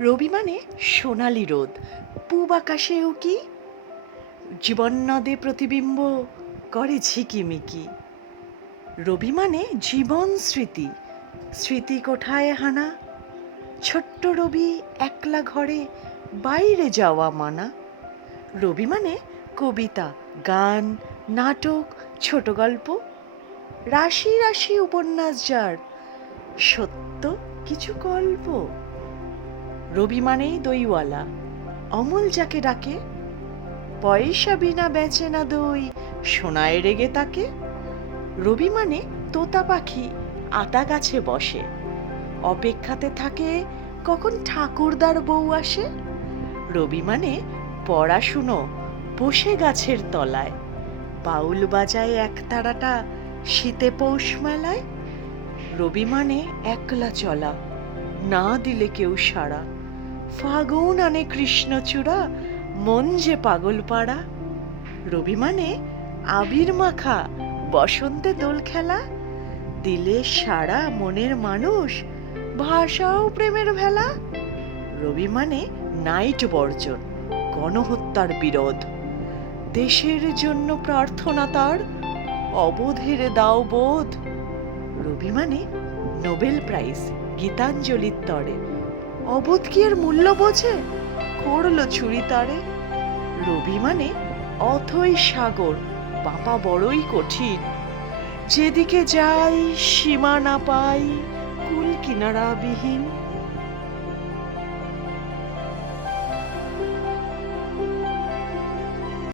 রবি মানে সোনালি রোদ। পূব আকাশেও কি? জীবন নদে প্রতিবিম্ব করে ঝিকিমিকি। রবি মানে জীবন স্মৃতি। স্মৃতি কোঠায় হানা। ছোট্ট রবি একলা ঘরে বাইরে যাওয়া মানা। রবি মানে কবিতা, গান, নাটক, ছোট গল্প। রাশি রাশি উপন্যাস যার সত্য কিছু গল্প। রবি মানেই দইওয়ালা। অমল যাকে ডাকে, পয়সা বিনা বেচে না দই, সোনায় রেগে তাকে। রবি মানে তোতা পাখি, আতা গাছে বসে। অপেক্ষাতে থাকে কখন ঠাকুরদার বউ আসে। রবি মানে পড়াশুনো, বসে গাছের তলায়। বাউল বাজায় একতারাটা শীতে পৌষ মেলায়। রবি মানে একলা চলা। না দিলে কেউ সারা ফাগুন আনে কৃষ্ণচূড়া, মন যে পাগল পাড়া। রবি মানে আবির মাখা, বসন্তে দোল খেলা। দিলে সারা মনের মানুষ, ভাষাও প্রেমের ভেলা। রবি মানে নাইট বর্জন, গণহত্যার বিরোধ। দেশের জন্য প্রার্থনা তার, অবোধের দাও বোধ। রবি মানে নোবেল প্রাইজ গীতাঞ্জলির তরে। অবোধ কি এর মূল্য বোঝে? করল ছুরি তারে। রবি মানে অথই সাগর, বাপা বড়ই কঠিন। যেদিকে যাই সীমানা পাই কুল কিনারা বিহীন